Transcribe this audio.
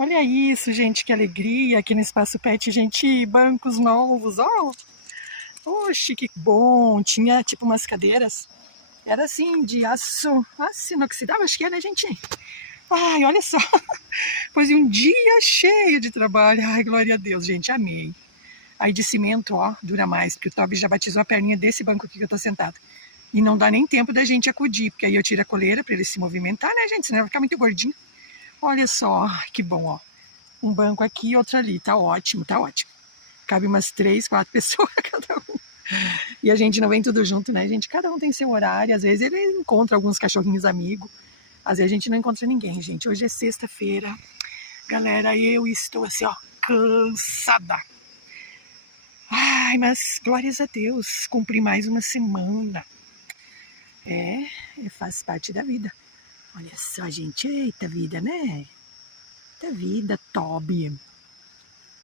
Olha isso, gente, que alegria aqui no Espaço Pet, gente, bancos novos, ó. Oxe, que bom, tinha tipo umas cadeiras, era assim, de aço inoxidável, acho que é, né, gente? Ai, olha só, pois um dia cheio de trabalho, ai, glória a Deus, gente, amei. Aí de cimento, ó, dura mais, porque o Toby já batizou a perninha desse banco aqui que eu tô sentada. E não dá nem tempo da gente acudir, porque aí eu tiro a coleira para ele se movimentar, né, gente? Senão ele vai ficar muito gordinho. Olha só, que bom, ó. Um banco aqui e outro ali, tá ótimo, tá ótimo. Cabe umas 3, 4 pessoas cada um. E a gente não vem tudo junto, né, gente? Cada um tem seu horário, às vezes ele encontra alguns cachorrinhos amigos, às vezes a gente não encontra ninguém, gente. Hoje é sexta-feira, galera, eu estou assim, ó, cansada. Ai, mas glórias a Deus, cumpri mais uma semana. Faz parte da vida. Olha só, gente, eita vida, né? Eita vida, Toby.